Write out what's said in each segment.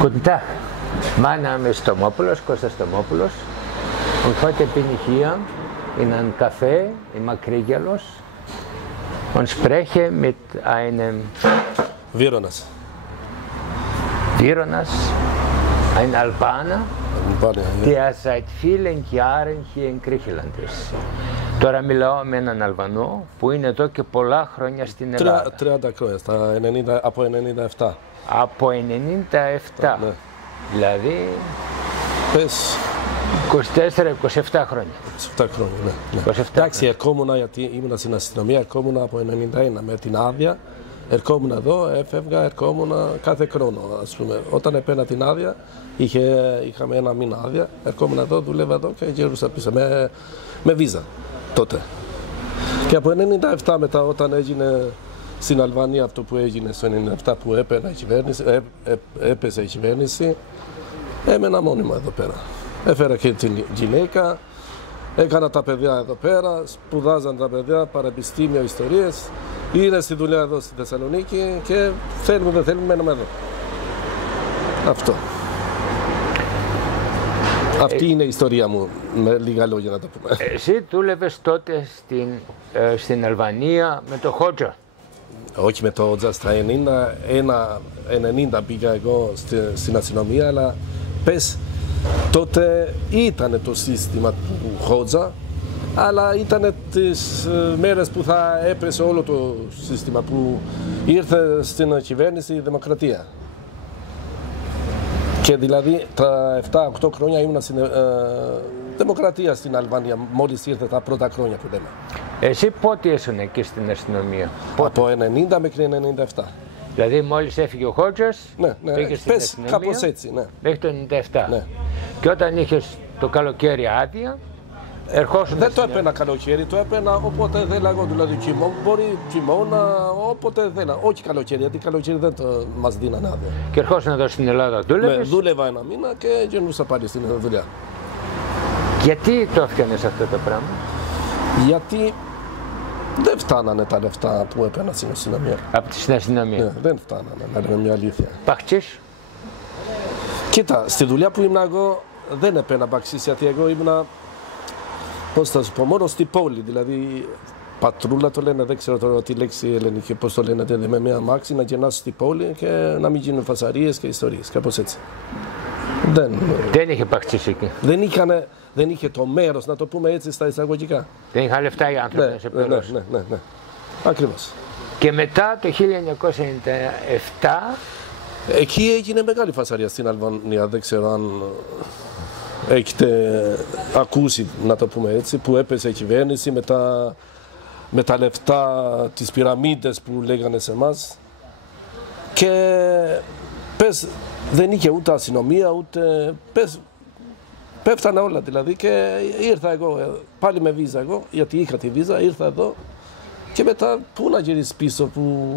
Guten Tag, mein Name ist Tomopoulos, Kostas Tomopoulos, und heute bin ich hier in einem Café in Makrigelos und spreche mit einem Vironas, ein Albaner, der seit vielen Jahren hier in Griechenland ist. Τώρα μιλάω με έναν Αλβανό που είναι εδώ και πολλά χρόνια στην Ελλάδα. 30 χρόνια, από 97. Από 97, Ναι. δηλαδή Πες 24-27 χρόνια. 27 χρόνια, ναι. 27 Εντάξει, ερχόμουν γιατί ήμουν στην αστυνομία, ερχόμουν από 91 με την άδεια. Ερχόμουν εδώ, έφευγα, ερχόμουν κάθε χρόνο, ας πούμε. Όταν έπαιρνα την άδεια, είχαμε ένα μήνα άδεια, ερχόμουν εδώ, δούλευα εδώ και γυρούσα πίσω με βίζα τότε. Και από 97 μετά, όταν έγινε στην Αλβανία αυτό που έγινε στο 97 που έπεσε η κυβέρνηση, έμενα μόνιμα εδώ πέρα. Έφερα και την γυναίκα, έκανα τα παιδιά εδώ πέρα, σπουδάζαν τα παιδιά, πανεπιστήμιο, ιστορίες. Είναι στη δουλειά εδώ στη Θεσσαλονίκη και θέλουμε δεν θέλουμε μένουμε εδώ. Αυτό. Αυτή είναι η ιστορία μου, με λίγα λόγια να το πούμε. Εσύ δούλευες τότε στην Αλβανία με το Χότζα. Όχι με το Χότζα, στα 90 πήγα εγώ στην αστυνομία, αλλά πες τότε ήταν το σύστημα του Χότζα, αλλά ήταν τις μέρες που θα έπεσε όλο το σύστημα, που ήρθε στην κυβέρνηση η Δημοκρατία. Και δηλαδή τα 7-8 χρόνια ήμουν στην Δημοκρατία στην Αλβανία, μόλις ήρθε τα πρώτα χρόνια που λέμε. Εσύ πότε ήσουν εκεί στην αστυνομία? Από 90 μέχρι 97. Δηλαδή μόλις έφυγε ο Χότζας, ναι, πήγες στην πες αστυνομία, κάπως έτσι, ναι. Μέχρι το 97. Ναι. Και όταν είχες το καλοκαίρι άδεια, ερχόσουν. Δεν το έπαιρνα καλοκαίρι, το έπαιρνα όποτε θέλα εγώ, δηλαδή μπορεί χειμώνα, όποτε θέλα. Όχι καλοκαίρι, γιατί καλοκαίρι δεν μας δίνανε άδεια. Και ερχόσουν εδώ στην Ελλάδα, δούλευες. Ναι, δούλευα ένα μήνα και γυρνούσα πάλι στην δουλειά. Γιατί το έφτιανες αυτό το πράγμα? Γιατί δεν φτάνανε τα λεφτά που έπαιρνα στην αστυνομία. Από την αστυνομία. Ναι, δεν φτάνανε, να λέμε μια αλήθεια. Παχτσίς. Κοίτα, στη δουλειά που ήμουν εγώ δεν έπαιρνα μπαξίς, γιατί εγώ ήμουν, πώς θα σου πω, μόνο στη πόλη. Δηλαδή, πατρούλα το λένε, δεν ξέρω τώρα τη λέξη ελληνική, πώς το λένε, με μια αμάξι να γυρνάς στη πόλη και να μην γίνουν φασαρίες και ιστορίες, κάπως έτσι. Δεν είχε παχτσίς εκεί. Δεν είχε το μέρος, να το πούμε έτσι στα εισαγωγικά. Δεν είχαν λεφτά οι άνθρωποι να σε πληρώσουν. Ναι. Ακριβώς. Και μετά το 1997... Εκεί έγινε μεγάλη φασαρία στην Αλβανία, δεν ξέρω αν έχετε ακούσει, να το πούμε έτσι, που έπεσε η κυβέρνηση με τα λεφτά, τις πυραμίδες που λέγανε σε εμάς. Και πες, δεν είχε ούτε αστυνομία, ούτε πέφτανε όλα δηλαδή, και ήρθα εγώ, πάλι με βίζα εγώ, γιατί είχα τη βίζα, ήρθα εδώ. Και μετά πού να γυρίσεις πίσω, που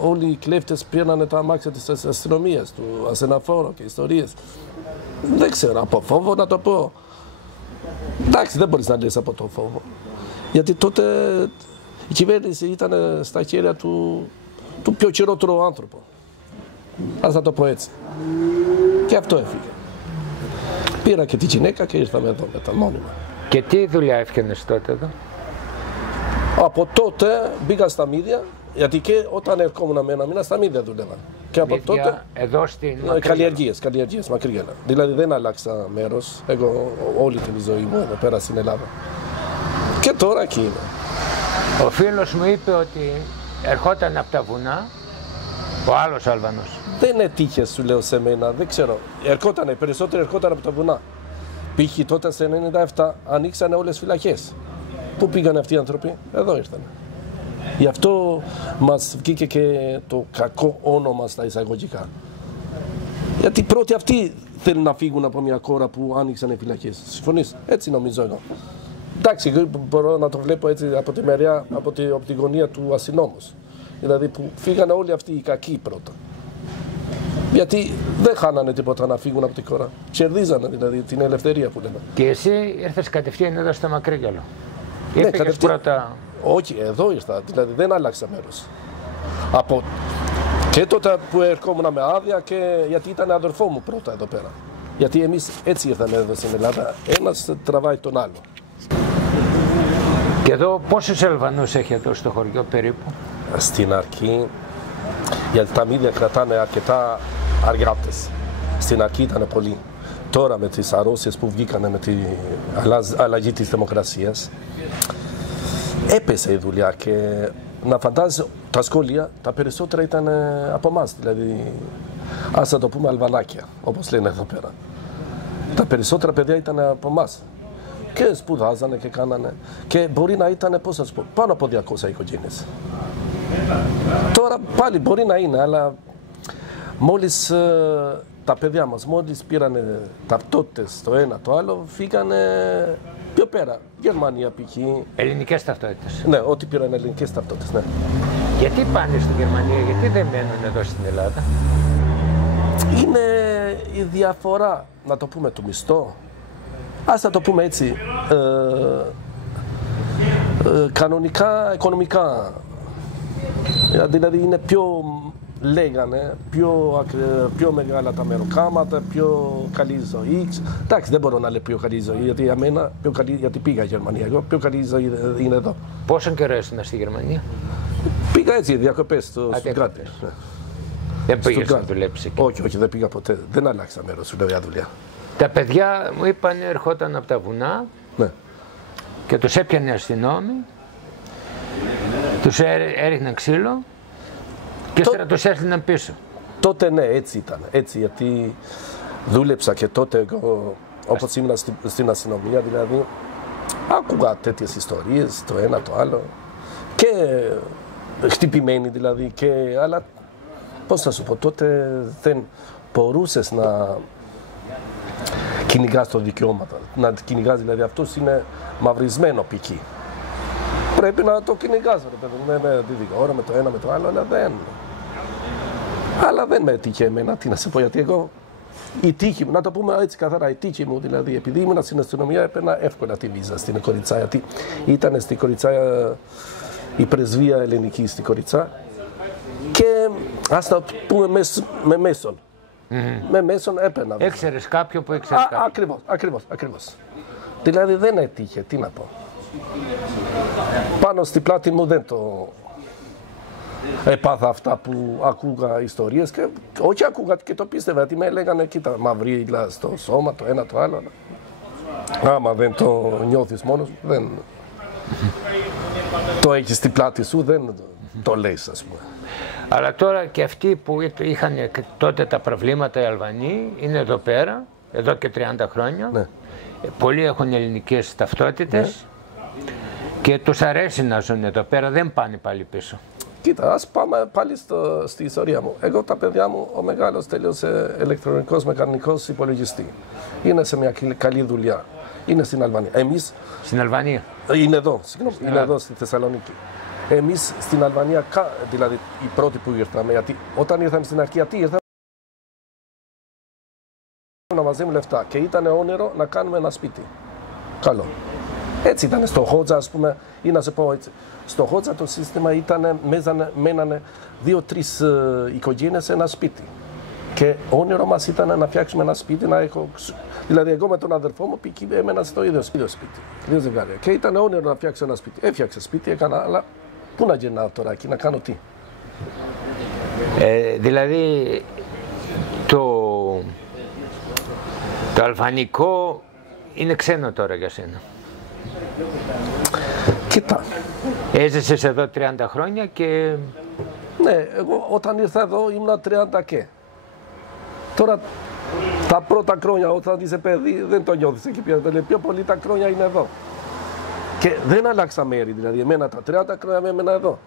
όλοι οι κλέφτες πήρνανε τα αμάξια της αστυνομίας, του ασθενοφόρου και ιστορίες. Δεν ξέρω, από φόβο να το πω. Εντάξει, δεν μπορείς να λες από το φόβο. Γιατί τότε η κυβέρνηση ήταν στα χέρια του πιο χειρότερου άνθρωπο. Ας να το πω έτσι. Και αυτό έφυγε. Πήρα και τη γυναίκα και ήρθαμε εδώ μετά μόνιμα. Και τι δουλειά έφτιανες τότε εδώ? Από τότε μπήκα στα μίδια, γιατί και όταν ερχόμουν με ένα μήνα στα μίδια δούλευα. Και από τότε. Εδώ στην καλλιεργίες, Μακρύγελα. Δηλαδή δεν άλλαξα μέρος. Εγώ όλη τη ζωή μου εδώ πέρα στην Ελλάδα. Και τώρα εκεί είμαι. Ο φίλος μου είπε ότι ερχόταν από τα βουνά ο άλλος Αλβανός. Δεν είναι τύχες, σου λέω σε μένα, δεν ξέρω. Περισσότερο ερχόταν από τα βουνά. Π.χ. τότε σε 97 ανοίξανε όλες τις φυλακές. Πού πήγαν αυτοί οι άνθρωποι? Εδώ ήρθαν. Γι' αυτό μας βγήκε και το κακό όνομα στα εισαγωγικά. Γιατί πρώτοι αυτοί θέλουν να φύγουν από μια χώρα που άνοιξαν οι φυλακές. Συμφωνείς? Έτσι νομίζω εγώ. Εντάξει, μπορώ να το βλέπω έτσι από τη μεριά, από τη γωνία του αστυνόμους. Δηλαδή που φύγανε όλοι αυτοί οι κακοί πρώτα. Γιατί δεν χάνανε τίποτα να φύγουν από τη χώρα. Κερδίζανε δηλαδή την ελευθερία που λέμε. Και εσύ ήρθες κατευθείαν εδώ στο Μακρύγελο? Ναι, κατευθείαν. Όχι, εδώ ήρθα, δηλαδή δεν άλλαξα μέρος. Και τότε που ερχόμουν με άδεια, και γιατί ήταν αδερφό μου πρώτα εδώ πέρα. Γιατί εμείς έτσι ήρθαμε εδώ στην Ελλάδα, ένας τραβάει τον άλλο. Και εδώ πόσους Αλβανούς έχει εδώ στο χωριό περίπου? Στην αρχή, γιατί τα μίδια κρατάνε αρκετά αργάτες. Στην αρχή ήταν πολλοί. Τώρα με τις αρρώσεις που βγήκανε με την αλλαγή της δημοκρασίας, έπεσε η δουλειά και να φαντάζεσαι τα σχολεία τα περισσότερα ήταν από εμάς, δηλαδή ας το πούμε αλβανάκια, όπως λένε εδώ πέρα. Τα περισσότερα παιδιά ήταν από εμάς και σπουδάζανε και κάνανε και μπορεί να ήταν, πώς θα σου πω, πάνω από 200 οικογένειες. Τώρα πάλι μπορεί να είναι, αλλά μόλις τα παιδιά μας, μόλις πήρανε ταυτότητες το ένα το άλλο, φύγανε πιο πέρα. Γερμανία π.χ. Ελληνικές ταυτότητες. Ναι, ό,τι πήραν ελληνικές ταυτότητες, ναι. Γιατί πάνε στη Γερμανία, γιατί δεν μένουν εδώ στην Ελλάδα? Είναι η διαφορά, να το πούμε, του μισθού. Ας το πούμε έτσι, κανονικά, οικονομικά. Δηλαδή είναι πιο, λέγανε, πιο μεγάλα τα μεροκάματα, πιο καλή ζωή. Εντάξει, δεν μπορώ να λέω πιο καλή ζωή, γιατί για μένα, γιατί πήγα στη Γερμανία, εγώ πιο καλή ζωή είναι εδώ. Πόσο καιρό ήσουν στη Γερμανία? Πήγα έτσι, διακοπές στο Στουτγκάρτ. Δεν πήγες να δουλέψεις εκεί? Όχι, δεν πήγα ποτέ. Δεν άλλαξα μέρος σου, για δουλειά. Τα παιδιά μου είπαν ερχόταν από τα βουνά, ναι, και τους έπιανε αστυνόμοι, τους έριχναν ξύλο και ύστερα τους έστειλαν πίσω. Τότε ναι, έτσι ήταν. Έτσι, γιατί δούλεψα και τότε εγώ, όπως ήμουν στην αστυνομία, δηλαδή άκουγα τέτοιες ιστορίες, το ένα το άλλο, και χτυπημένοι δηλαδή, αλλά πώς θα σου πω, τότε δεν μπορούσες να κυνηγάς το δικαιώματα. Να κυνηγάς, δηλαδή αυτός είναι μαυρισμένο π.χ. Πρέπει να το κυνηγάς, με τη δικαιώρα, με το ένα, με το άλλο, αλλά δεν με έτυχε εμένα, τι να σε πω, γιατί εγώ η τύχη μου, να το πούμε έτσι καθαρά, η τύχη μου, δηλαδή επειδή ήμουν στην αστυνομία, έπαιρνα εύκολα τη βίζα στην Κοριτσά, γιατί ήταν στην Κοριτσά η πρεσβεία ελληνική στην Κοριτσά και ας το πούμε με μέσον. Με μέσον έπαιρνα. Έξερες κάποιον που έξερες κάποιον. Ακριβώς. Δηλαδή δεν έτυχε, τι να πω. Πάνω στη πλάτη μου δεν το έπαθα αυτά που ακούγα ιστορίες και όχι ακούγα και το πίστευα, γιατί με έλεγανε κοίτα μαυρίλα στο σώμα, το ένα το άλλο. Άμα δεν το νιώθεις μόνος, δεν το έχεις στην πλάτη σου, δεν το λες, ας πούμε. Αλλά τώρα και αυτοί που είχαν τότε τα προβλήματα οι Αλβανοί είναι εδώ πέρα, εδώ και 30 χρόνια. Ναι. Πολλοί έχουν ελληνικές ταυτότητες, ναι, και τους αρέσει να ζουν εδώ πέρα, δεν πάνε πάλι πίσω. Κοίτα, ας πάμε πάλι στη ιστορία μου. Εγώ τα παιδιά μου, ο μεγάλος τέλειωσε ηλεκτρονικός μηχανικός υπολογιστή. Είναι σε μια καλή δουλειά. Είναι στην Αλβανία. Εμείς... Στην Αλβανία. Είναι εδώ, συγγνώμη, είναι εδώ στη Θεσσαλονίκη. Εμείς στην Αλβανία, δηλαδή οι πρώτοι που ήρθαμε, γιατί όταν ήρθαμε στην αρχή, ήρθαμε να μαζεύουμε λεφτά και ήταν όνειρο να κάνουμε ένα σπίτι. Καλό. Έτσι ήταν στο Χότζα, ας πούμε, ή να σε πω έτσι. Στο Χότζα το σύστημα ήταν, μένανε 2-3 οικογένειες σε ένα σπίτι. Και όνειρο μας ήταν να φτιάξουμε ένα σπίτι, να έχω... Δηλαδή εγώ με τον αδερφό μου έμενα στο ίδιο σπίτι, 2 ζευγάρια. Και ήταν όνειρο να φτιάξω ένα σπίτι. Έφτιαξα σπίτι, έκανα, αλλά πού να γυρνάω τώρα εκεί, να κάνω τι. Δηλαδή το αλβανικό είναι ξένο τώρα για σένα. Κοίτα. Έζησες εδώ 30 χρόνια και... Ναι, εγώ όταν ήρθα εδώ ήμουν 30 και. Τώρα τα πρώτα χρόνια όταν είσαι παιδί δεν το νιώθεις εκεί πια. Πιο πολύ τα χρόνια είναι εδώ. Και δεν άλλαξα μέρη, δηλαδή εμένα τα 30 χρόνια με έμενα εδώ.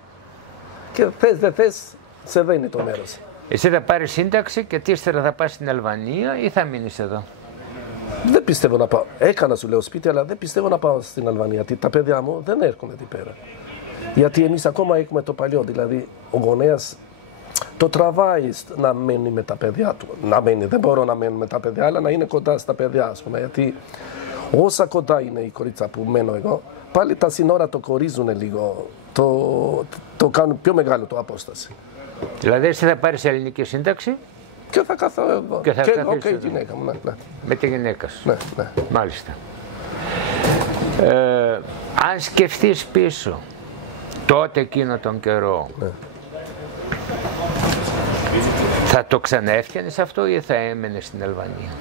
Και θες δεν θες, σε δένει το μέρος. Εσύ θα πάρεις σύνταξη και τι ύστερα θα πας στην Αλβανία ή θα μείνεις εδώ? Δεν πιστεύω να πάω. Έκανα σου λέω σπίτι, αλλά δεν πιστεύω να πάω στην Αλβανία. Γιατί τα παιδιά μου δεν έρχονται εκεί πέρα. Γιατί εμείς ακόμα έχουμε το παλιό. Δηλαδή ο γονέας το τραβάει να μένει με τα παιδιά του. Να μένει, δεν μπορώ να μένω με τα παιδιά, αλλά να είναι κοντά στα παιδιά, ας πούμε. Γιατί όσα κοντά είναι η κορίτσα που μένω εγώ, πάλι τα σύνορα το κορίζουν λίγο. το κάνουν πιο μεγάλο το απόσταση. Δηλαδή εσύ θα πάρεις ελληνική σύνταξη και θα καθώ εδώ. Και θα εγώ και η γυναίκα μου. Ναι. Με τη γυναίκα σου. Ναι. Μάλιστα. Αν σκεφτείς πίσω τότε εκείνο τον καιρό, θα το ξαναέφτιανες αυτό ή θα έμενες στην Αλβανία?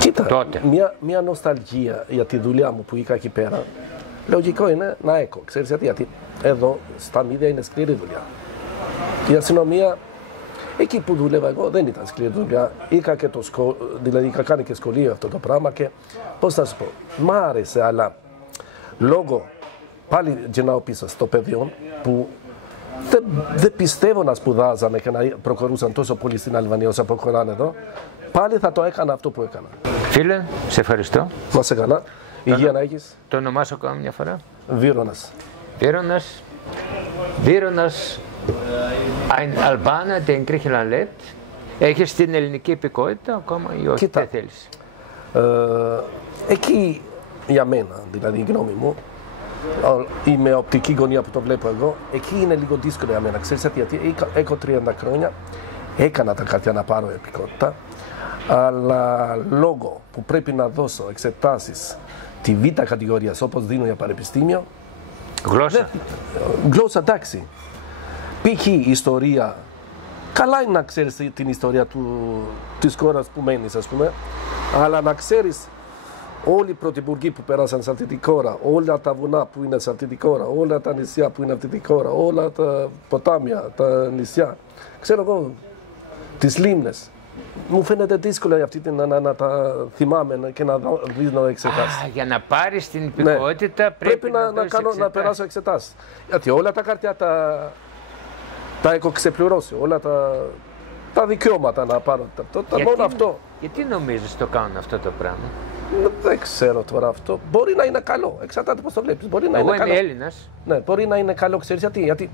Κοίτα, τότε. Μια νοσταλγία για τη δουλειά μου που είχα εκεί πέρα. Λογικό είναι να έχω. Ξέρεις γιατί εδώ στα μίδια είναι σκληρή δουλειά. Η αστυνομία, εκεί που δούλευα εγώ δεν ήταν σκληρή δουλειά. Είχα και δηλαδή είχα κάνει και σχολείο αυτό το πράγμα και πώς θα σου πω, μ' άρεσε, αλλά λόγω πάλι γυρνάω πίσω στο παιδιό που δεν πιστεύω να σπουδάζανε και να προχωρούσαν τόσο πολύ στην Αλβανία όσο προχωράνε εδώ. Πάλι θα το έκανα αυτό που έκανα. Φίλε, σε Να σε καλά. Υγεία να έχεις. Το όνομά σου κάνω μια φορά. Βίρονας. Βίρονας, ein Albaner, der in Griechenland lebt. Έχεις την ελληνική υπηκότητα ακόμα ή όχι? Κοίτα, δεν θέλεις? Εκεί για μένα, δηλαδή η γνώμη μου, ή με οπτική γωνία που το βλέπω εγώ, εκεί είναι λίγο δύσκολο για μένα. Ξέρεις γιατί έχω 30 χρόνια, έκανα τα χαρτιά να πάρω υπηκότητα, αλλά λόγω που πρέπει να δώσω εξετάσεις τη β' κατηγορία όπως δίνω για πανεπιστήμιο. Γλώσσα. Γλώσσα, εντάξει. Π.χ. ιστορία. Καλά είναι να ξέρεις την ιστορία της χώρας που μένεις, ας πούμε, αλλά να ξέρεις όλοι οι πρωθυπουργοί που πέρασαν σε αυτή τη χώρα, όλα τα βουνά που είναι σε αυτή τη χώρα, όλα τα νησιά που είναι σε αυτή τη χώρα, όλα τα ποτάμια, τα νησιά, ξέρω εγώ, τις λίμνες. Μου φαίνεται δύσκολο αυτή να τα θυμάμαι και να δίνω εξετάσεις. Για να πάρεις την υπηκότητα πρέπει να περάσω εξετάσεις. Γιατί όλα τα χαρτιά τα έχω ξεπληρώσει, όλα τα δικαιώματα να πάρω. Μόνο αυτό. Γιατί νομίζεις το κάνουν αυτό το πράγμα? Δεν ξέρω τώρα αυτό. Μπορεί να είναι καλό. Εξαρτάται πώς το βλέπεις. Εγώ είμαι Έλληνας. Ναι, μπορεί να είναι καλό. Ξέρεις γιατί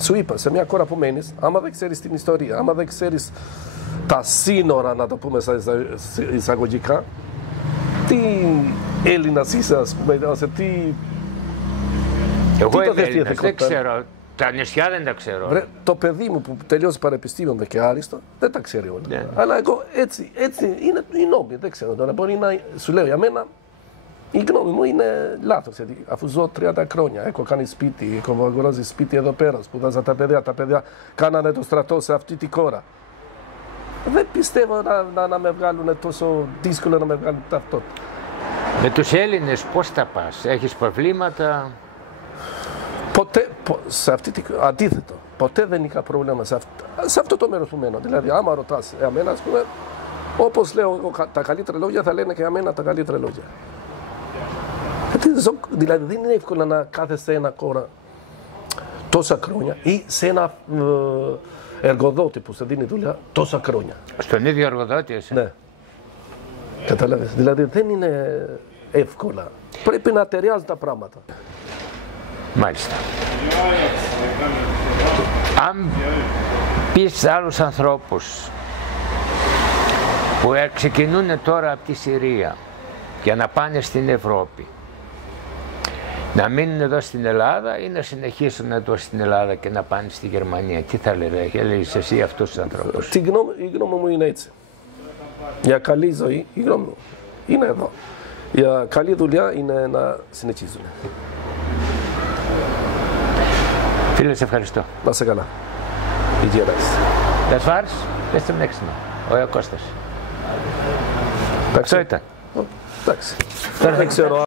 σου είπα, σε μια χώρα που μένεις, άμα δεν ξέρεις την ιστορία, άμα δεν ξέρεις τα σύνορα, να το πούμε στα εισαγωγικά, τι Έλληνας είσαι, ας πούμε, τι... Εγώ είμαι Έλληνας, δεν ξέρω. Τα νησιά δεν τα ξέρω. Βρε, το παιδί μου που τελειώσει πανεπιστήμιο με και άριστο, δεν τα ξέρει όλα. Yeah. Αλλά εγώ έτσι είναι η νόμη, δεν ξέρω τώρα. Μπορεί να σου λέω για μένα, η γνώμη μου είναι λάθος. Γιατί αφού ζω 30 χρόνια, έχω κάνει σπίτι, έχω αγοράσει σπίτι εδώ πέρα, σπουδάζα τα παιδιά κάνανε το στρατό σε αυτή τη χώρα. Δεν πιστεύω να με βγάλουν τόσο δύσκολο να με βγάλουν ταυτότητα. Με τους Έλληνες πώς τα πας, έχεις προβλήματα? Ποτέ, αντίθετο, ποτέ δεν είχα πρόβλημα σε αυτό το μέρος που μένω. Δηλαδή, άμα ρωτάς εμένα, ας πούμε, όπως λέω τα καλύτερα λόγια, θα λένε και εμένα τα καλύτερα λόγια. Δηλαδή, δεν είναι εύκολο να κάθεσαι σε ένα χώρο τόσα χρόνια ή σε ένα εργοδότη που σε δίνει δουλειά τόσα χρόνια. Στον ίδιο εργοδότη εσύ? Ναι. Καταλάβες. Δηλαδή, δεν είναι εύκολα. Πρέπει να ταιριάζουν τα πράγματα. Μάλιστα. Αν πεις άλλους ανθρώπους που ξεκινούν τώρα από τη Συρία για να πάνε στην Ευρώπη, να μείνουν εδώ στην Ελλάδα ή να συνεχίσουν εδώ στην Ελλάδα και να πάνε στη Γερμανία, τι θα λέγεις εσύ αυτούς τους ανθρώπους? Η γνώμη μου είναι έτσι. Για καλή ζωή, η γνώμη μου είναι εδώ. Για καλή δουλειά είναι να συνεχίζουν. Φίλε, σε ευχαριστώ. Να σε καλά. Υγεία να είσαι. Das war's. Bis zum nächsten Mal. Euer Kostas. Αυτό ήταν. Εντάξει. Δεν ξέρω.